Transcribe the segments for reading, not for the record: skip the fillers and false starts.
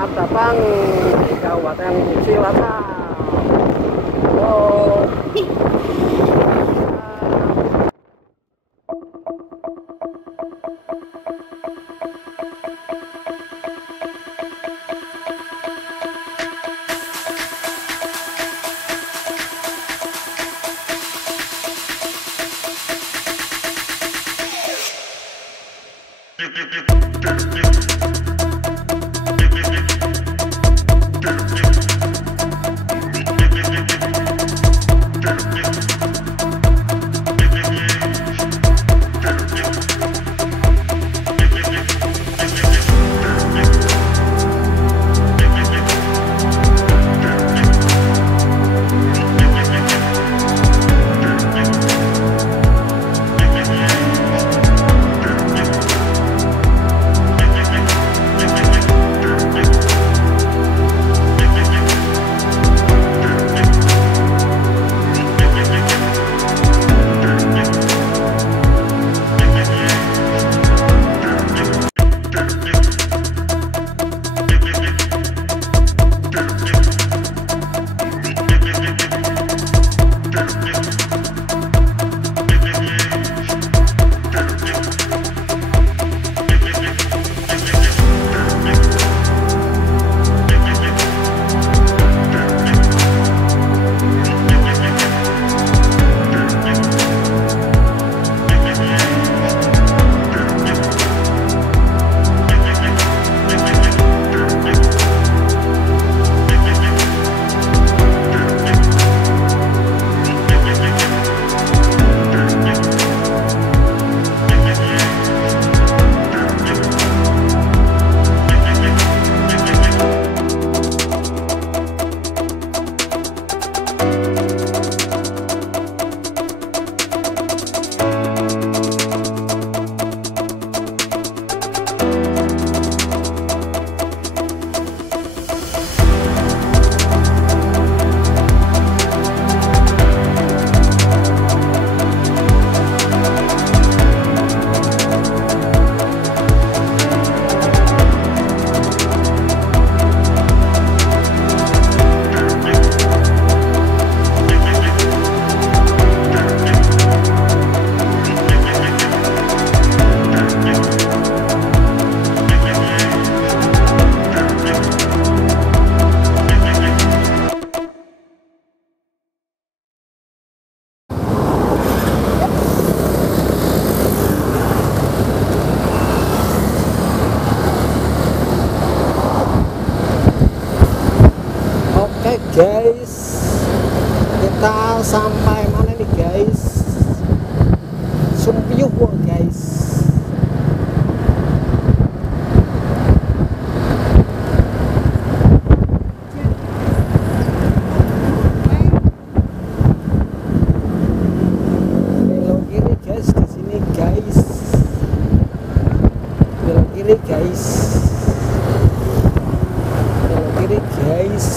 Selamat datang di Kabupaten Cilacap. Oh. Guys, kita sampai mana nih guys? Sumpiyuh guys. Belok kiri guys, di sini guys. Belok kiri guys. Belok kiri guys.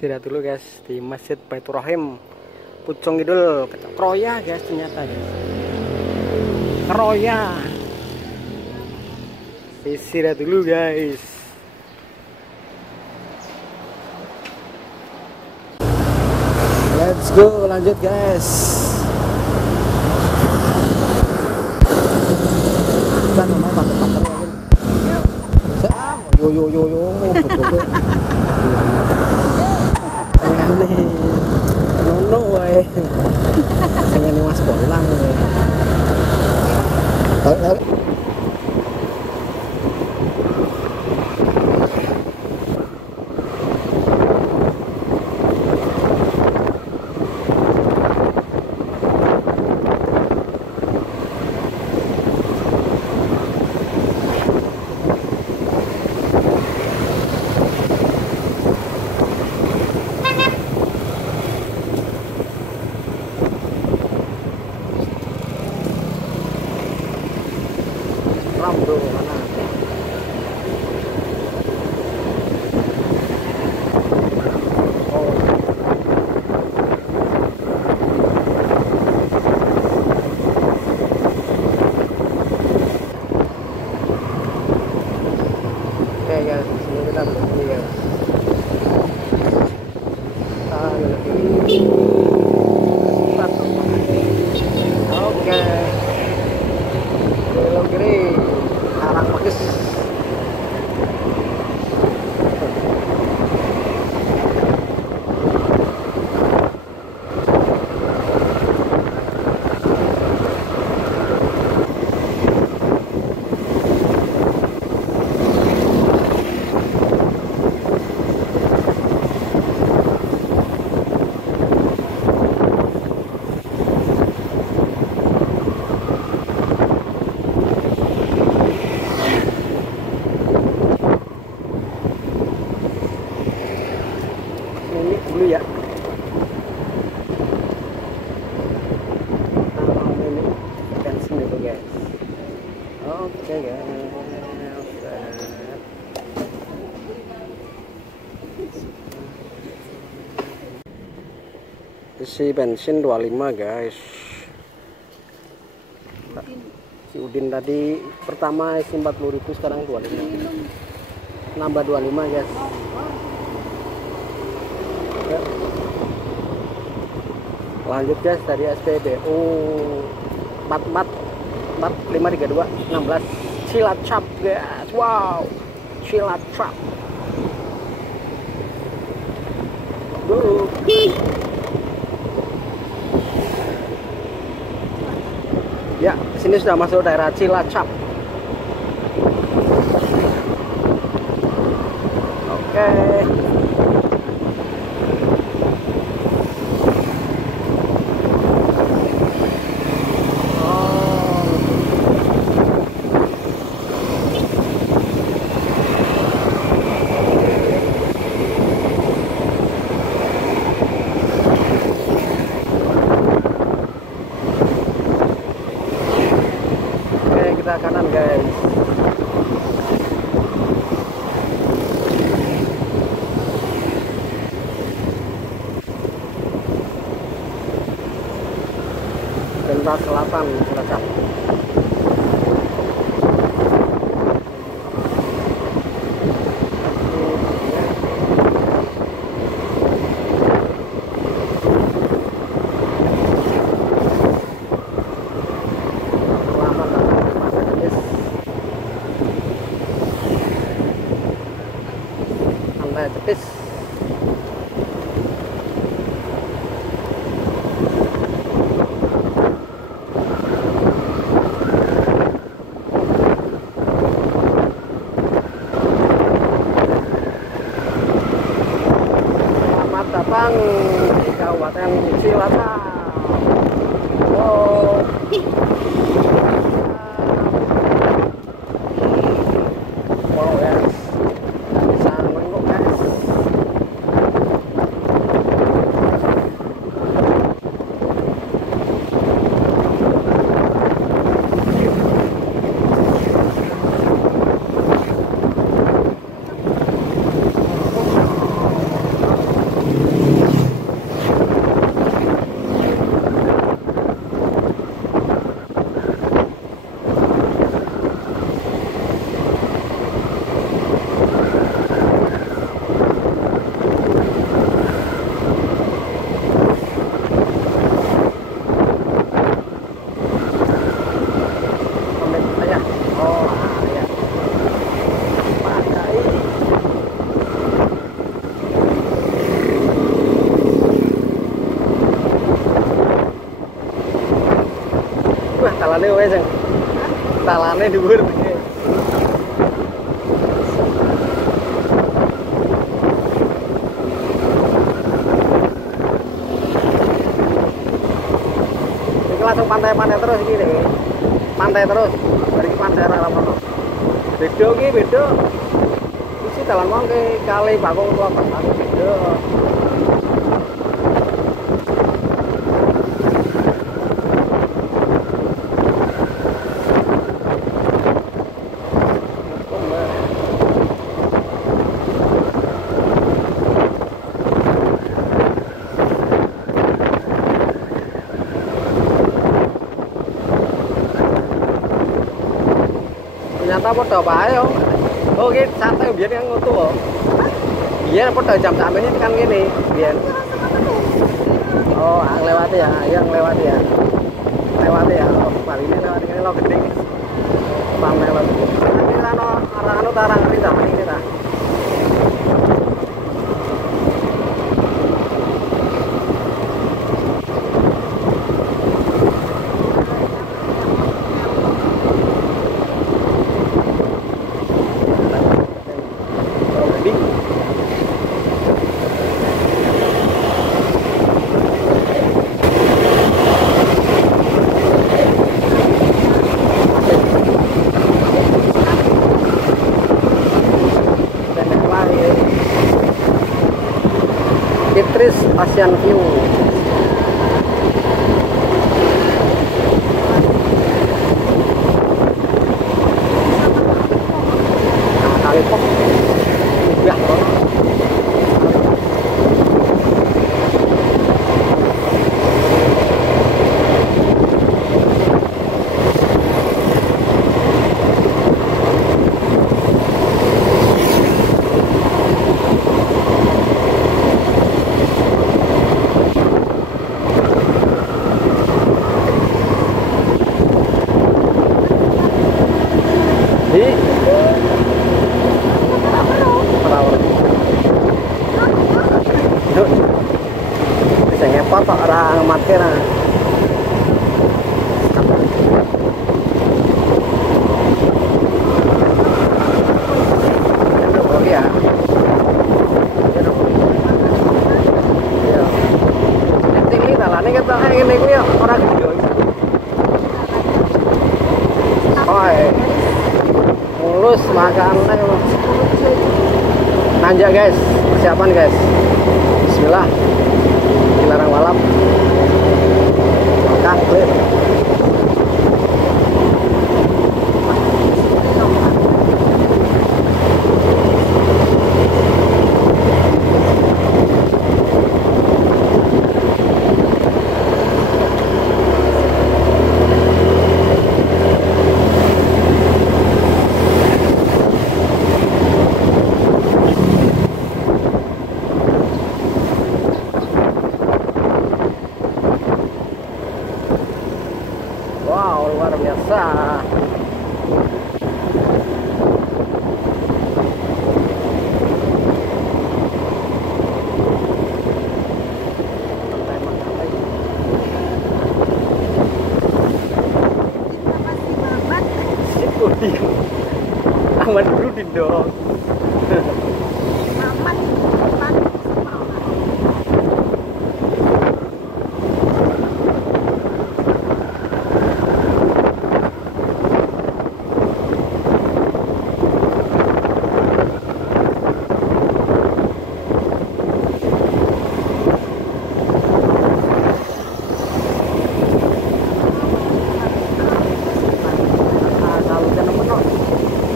istirahat dulu guys di Masjid Baitur Rahim Pucung Kidul, Kroya guys, ternyata guys. Kroya. Istirahat dulu guys. Let's go, lanjut guys. Kita namanya pakai yo betul. Nono wae. Sing ngene Mas Bolang. Bro, mana? Oke guys, sini kita berhenti guys. Oke, belok kiri. Arah bagus. Ini dulu ya. Ini bensin dulu guys. Oke guys. Isi bensin 25 guys. Si Udin tadi pertama isi 40.000, sekarang 25. Nambah 25 guys. Ya. Lanjut guys dari SPBU 4532 16 Cilacap guys. Wow, Cilacap. Ya, sini sudah masuk daerah Cilacap. Oke. Kita kanan guys. Pentas Selatan Cilacap. Cepis. Selamat datang di Kabupaten Cilacap. Oh. Wow guys. talane wes yang talane dhuwur. Iki langsung pantai-pantai terus iki deh. Pantai terus. Dari pantai arah Ramono. Beda iki beda. Isi dalan mau ke kali Bakung tua Pak beda. Ternyata padha wae yo. Oh, iki santai biyen yang ngono to. Iya, padha jam sampe ini kan ngene, biyen. Oh, nglewati ya. Iya, nglewati ya. Lewati ya. Oh, bali ini lewati kene lo gedhe. Pamelo. Iki ana arah tarang rita ini ta. Fitris Asian View. Nah, kali pok udah kok. Bisa ngepot kok orang mati nah. Ya. Tinggi talane kita ngene kuwi ora gede. Mulus makannya nanjak guys, persiapan guys. Bismillah, dilarang balap. Clear. Wow, luar biasa. Aman dulu dong.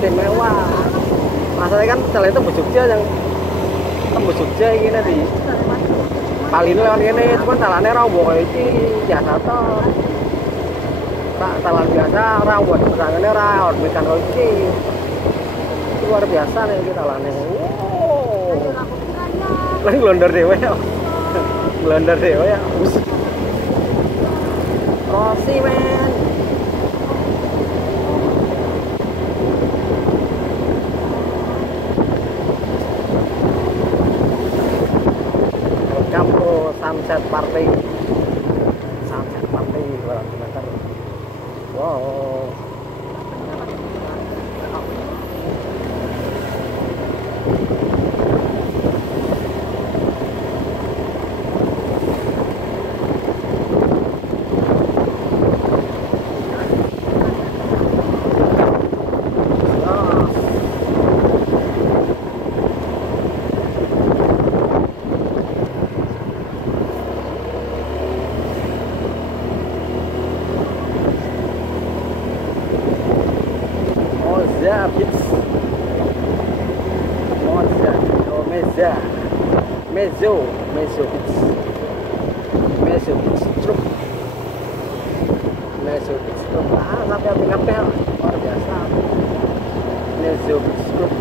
Mewah. Masalahnya kan jalan itu Tembus Jogja yang Tembus Jogja ini nanti. Paling lewat ini cuman jalannya rombong iki biasa toh. Jalan biasa rawat pedangane rawat bikin iki. Luar biasa nih kita jalannya. Wow. Lah glondor dhewe ya. Glondor dhewe ya. Rossi men. Sunset Party 200 meter. Wow. Meza. Mezzo Beach. Mezzo Beach Club. Mezzo Beach Club. Ah, sampai api ngepel. Luar biasa. Mezzo Beach Club.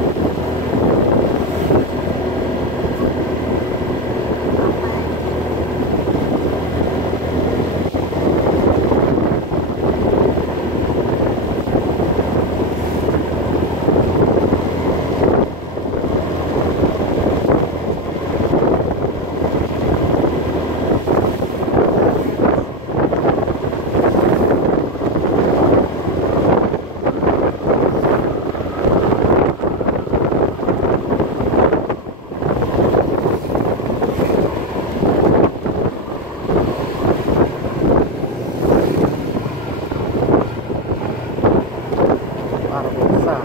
Luar biasa.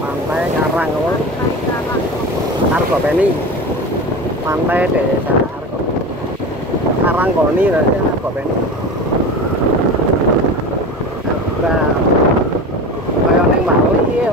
Pantai Karang apa? Argopeni. Pantai Desa Karangkoni lah ya, Argopeni. Nah, kaya neng mau iki ya.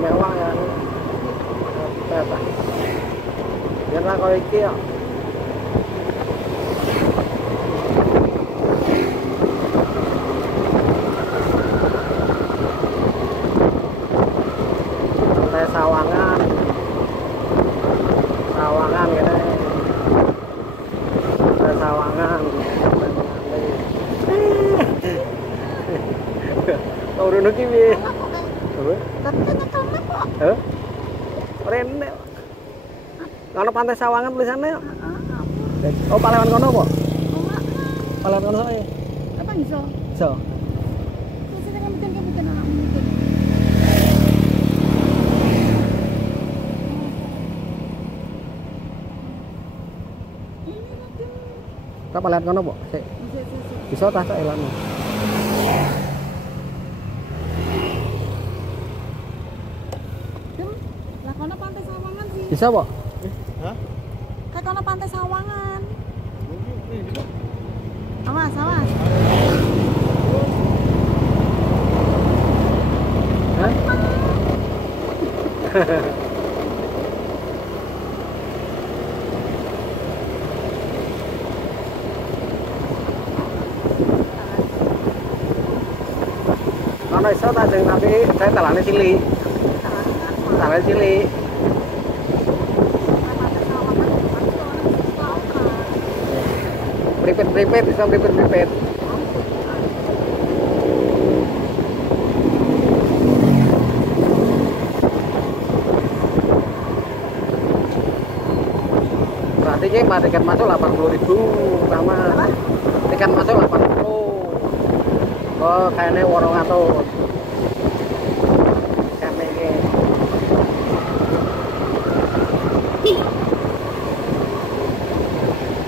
Mewah ya. Biar lah kalau iki ya. Pantai Sawangan. Sawangan gitu. Pantai Sawangan. Turun iki piye? Rene. Kalau Pantai Sawangan tulisannya. Oh, Palewan kono apa? Palewan kono saya. Apa iso? Iso. Sing ngemiten anak mungkin. Tak palewan kono apa? Sik. Iso tak sak elane. Lah kono Pantai Sawangan sih. Bisa, Pak? Hah? Kayak kono Pantai Sawangan. Ono iso ta sing tapi saya talane cilik. Talane cilik. Pripet bisa pripet. Berarti ki tiket masuk 80.000 sama tiket masuk 80. Oh, kayaknya 800. Kayaknya iki.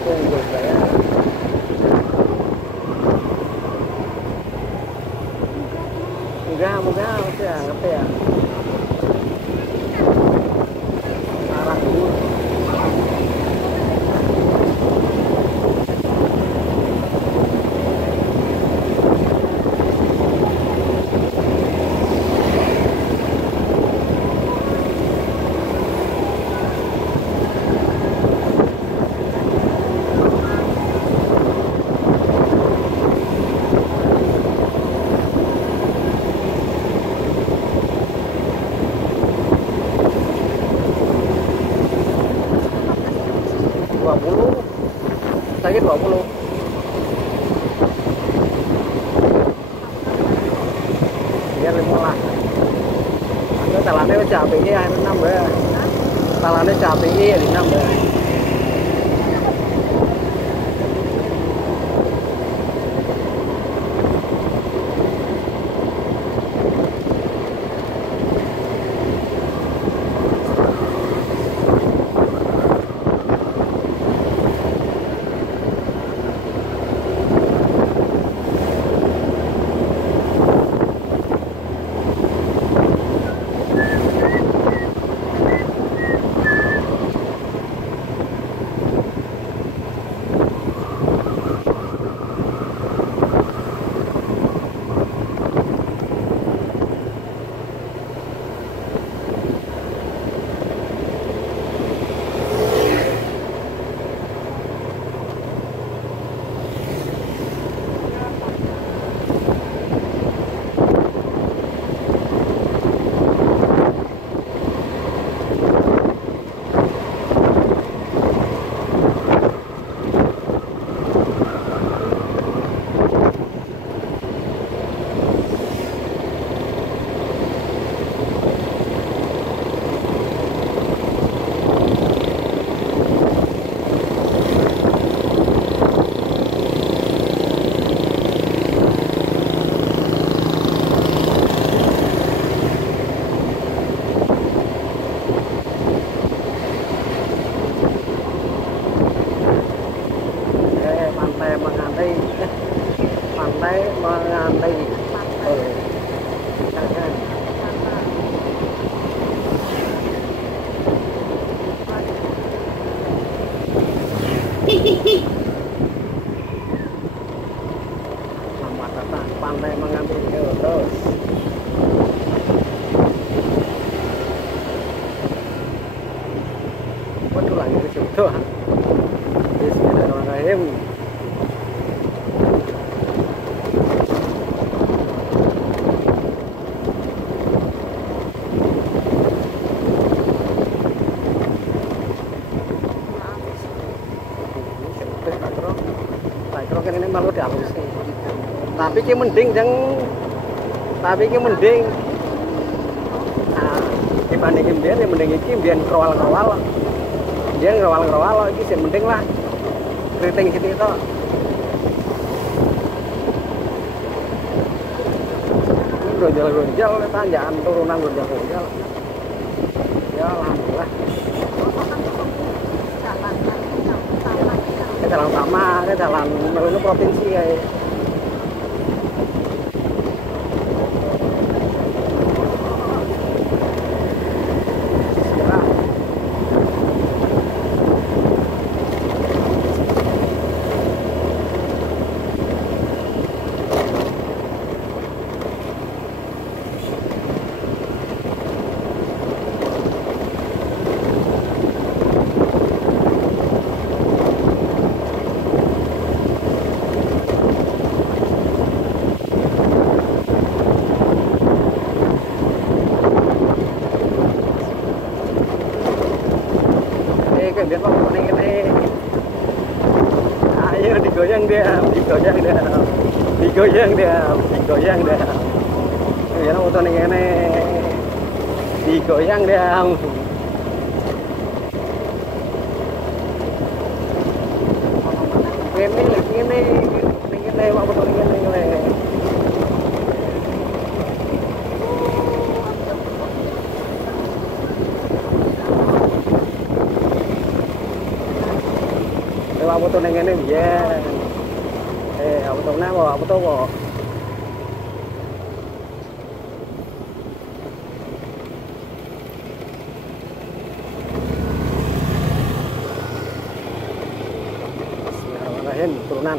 Tunggu saya. Enggak, mesti ya, ngerti ya. Arah dulu. Saya 20. Dia 15. Itu talane wis capek ya nambah. Talane capek ya nambah. Pantai mengantai. Selamat datang pantai mengantai terus. Waduh lagi di situ. Bismillahirrahmanirrahim. Kalau ini malu dihalusin. Tapi ki mending nah, dibandingin biar ya mending iki biar ngerwal-ngerwal. Dia ngerwal-ngerwal iki sih mending lah. Keriting situ itu. Ini gonjal-gonjal tanjakan turunan gonjal-gonjal. Ya alhamdulillah. Jalan utama, jalan menuju provinsi ya. Lihat waktu ini. Ayo digoyang dia, digoyang dia, digoyang dia, digoyang dia. Ya waktu ini digoyang dia. Ini waktu ini. Aku tuh neng ini ya, aku tuh neng aku tuh kok. Bismillahirrahmanirrahim, turunan.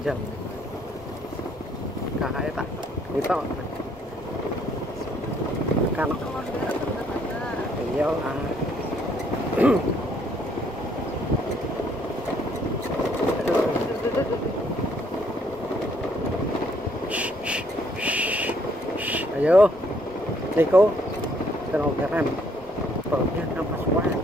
Jam kakaknya tak itu kan iya ayo Niko terlalu keren perutnya kampas banget.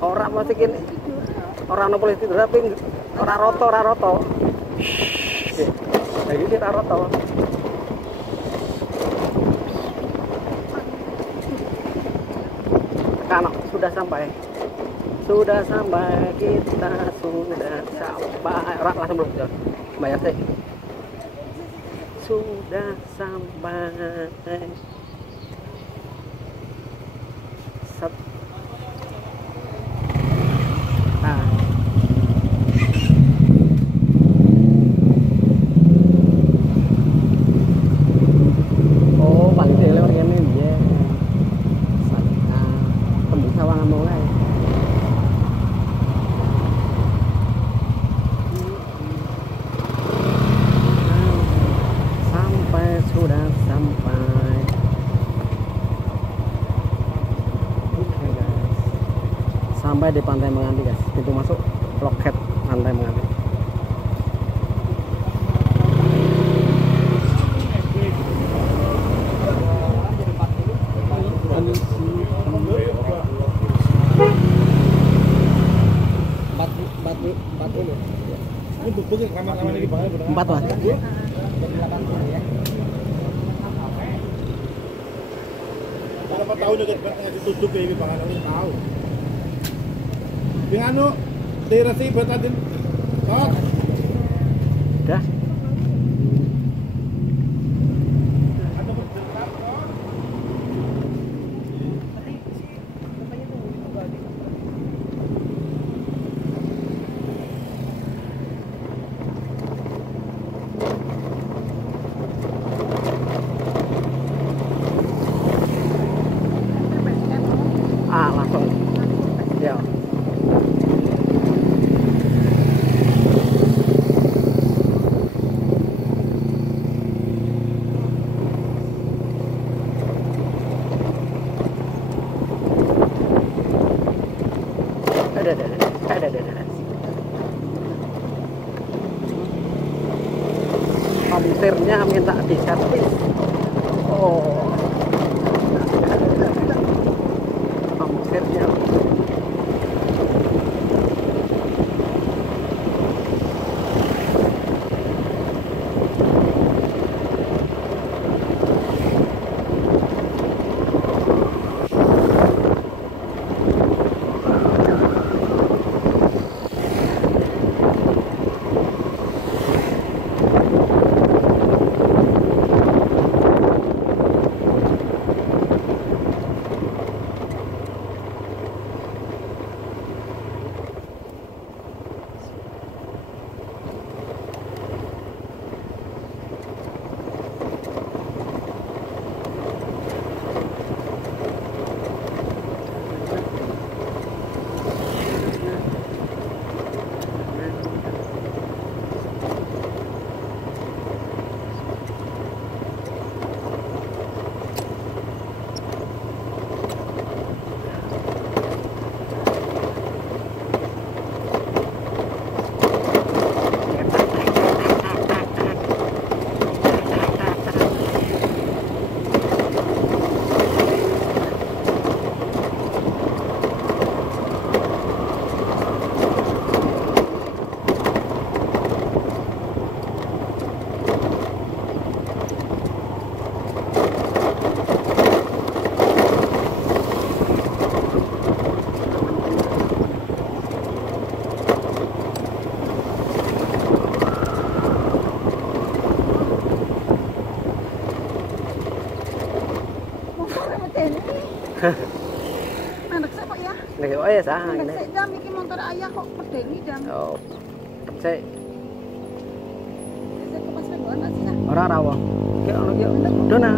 Orang masih gini, orang no polisi tapi orang roto, lagi dia roto. Kan sudah sampai kita sudah sampai. Langsung belum bayar sih. Sudah sampai. Sampai di Pantai Menganti guys, pintu masuk loket Pantai Menganti. Empat mas. Berapa tahun udah ditutup ya ini panganan tahu. Yang anu daerah sih batatin. Kok? Dah. Langsung. Ya. Ada. Hampirnya minta diservis. Oh. Hampir Mandek sih kok ya. Nek oh ya sah Mandek ini. sih jam iki motor ayah kok medeni jam. Oh. Cek Saya ke pasar gua sih ya. ora rawo. Ki ono ki dona.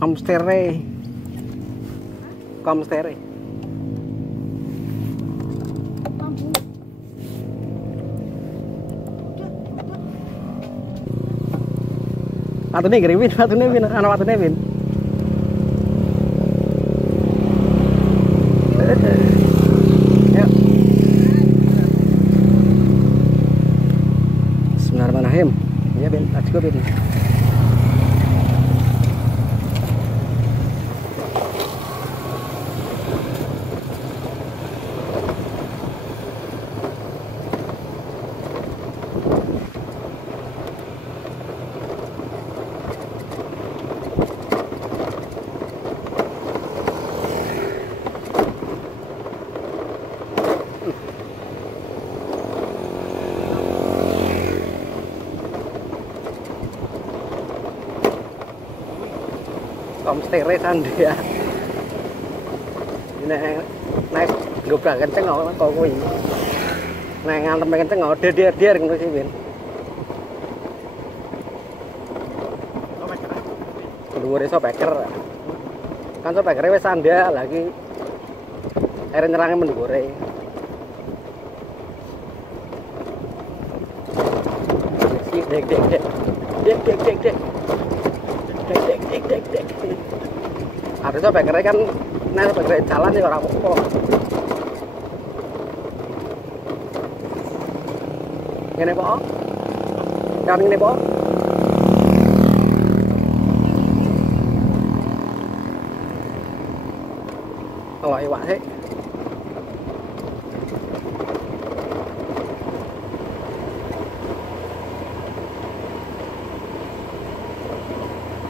Komstere. Komstere. Lampu. Watune ngriwin, watune win, ana watune win. Yuk. Bismillahirrahmanirrahim. Ya, Ben, let's go, Ben. Komstere sandi ya. Nek gobrak kenceng kok kuwi. Nek ngantem kenceng der ngono sih, Ben. Dhuwure sopeker. Kan sopekere wis sandal lagi. Air nyerange mendhuwure. Dek. Harusnya bekernya kan, nah bekerja jalan ya orang apa. Ini po, kan ini po. Oh iwak sih.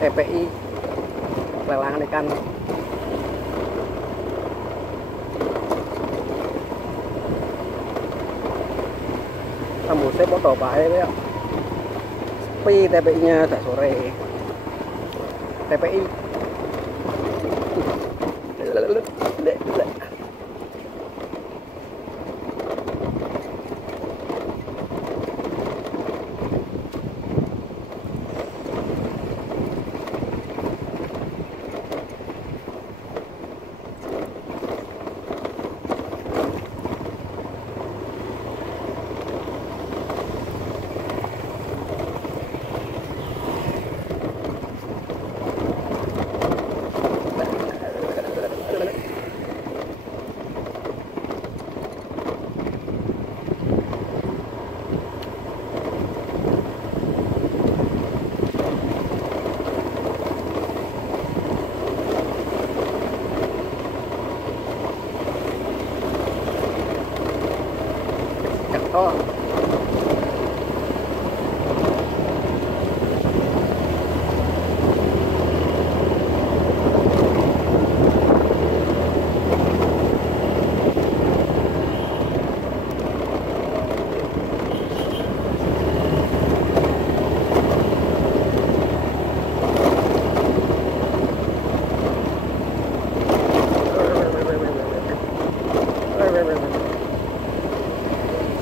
TPI lelangan ikan tembusnya foto Pak ya sepi TPI nya udah sore TPI Oh.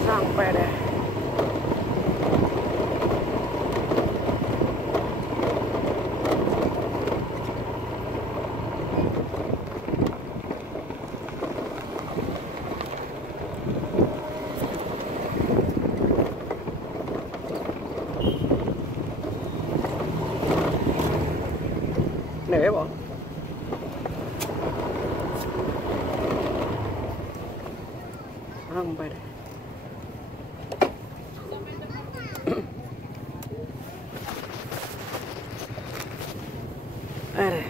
Sampai deh. Nih, Bang. Sampai deh. Aduh.